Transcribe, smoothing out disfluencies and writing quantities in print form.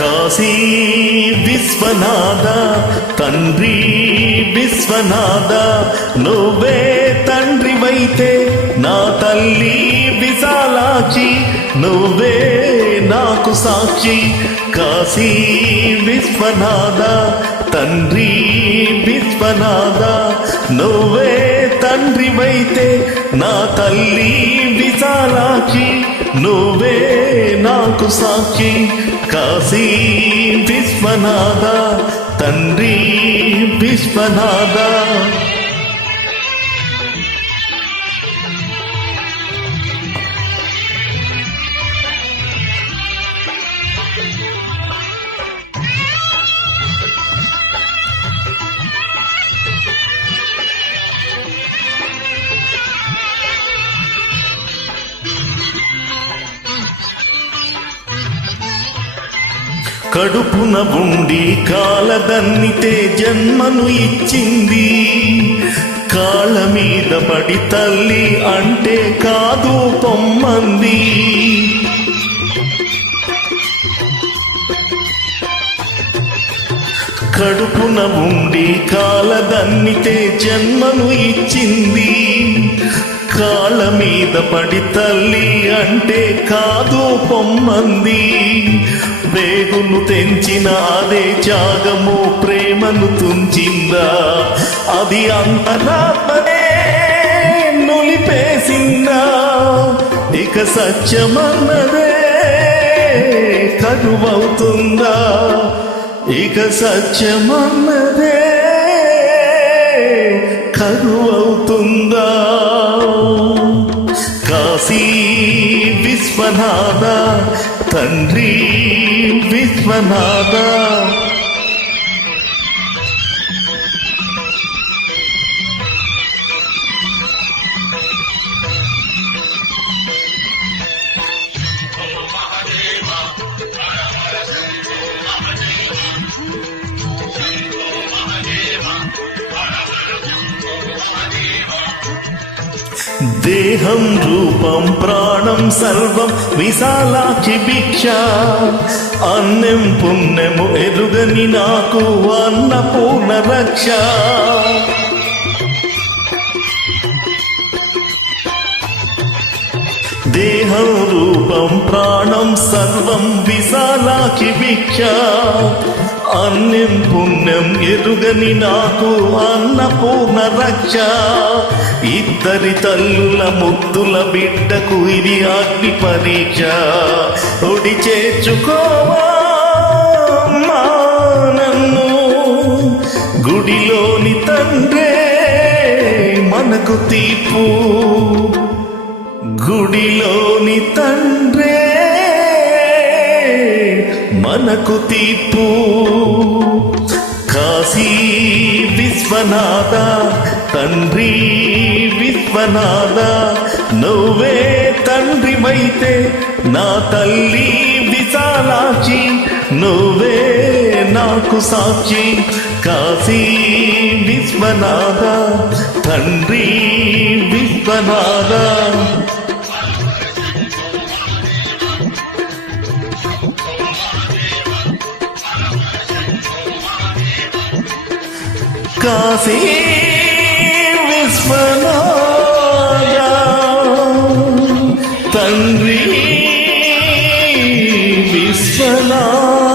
కాశీ విశ్వనాథ తండ్రి విశ్వనాథ నువ్వే తండ్రివైతే నా తల్లి విశాలాక్షి నువ్వే నాకు సాక్షి. కాశీ విశ్వనాథ తండ్రి విశ్వనాథ నువ్వే తండ్రివైతే నా తల్లి విశాలాక్షి నువ్వే నాకు సాక్షి. కాశీ విశ్వనాథ తండ్రి విశ్వనాథ. కడుపున ఉండి కాలదన్నితే జన్మను ఇచ్చింది. కాళ్ళ మీద పడి తల్లి అంటే కాదు పొమ్మంది. కడుపున ఉండి కాలదన్నితే జన్మను ఇచ్చింది. కాళ్ళ మీద పడి తల్లి అంటే కాదు పొమ్మంది. వేగును తెంచిన అదే త్యాగము ప్రేమను తుంచిందా? అది అంతరాత్మనే నులిపేసిందా? ఇక సత్యమన్నదే కరువవుతుందా? ఇక సత్యమన్నదే కరువవుతుందా? కాశీ విశ్వనాథ తండ్రి విశ్వనాథ. దేహం రూపం ప్రాణం సర్వం విశాలాక్షి భిక్ష. అన్నం పుణ్యము ఎరుగని నాకు అన్నపూర్ణ రక్ష. దేహం రూపం ప్రాణం సర్వం విశాలాక్షి భిక్ష. అన్నం పుణ్యం ఎరుగని నాకు అన్నపూర్ణ రక్ష. ఇద్దరి తల్లుల ముద్దుల బిడ్డకు ఇది అగ్ని పరీక్ష. ఒడి చేర్చుకోవా నన్ను గుడిలోని తండ్రే మనకు తీర్పు. గుడిలోని తండ్రే మనకు తీర్పు. కాశీ విశ్వనాథ తండ్రి విశ్వనాథ నువ్వే తండ్రివైతే నా తల్లి విశాలాక్షి నువ్వే నాకు సాక్షి. కాశీ విశ్వనాథ తండ్రి విశ్వనాథ. కాశీ విశ్వనాథ తండ్రి విశ్వనాథ.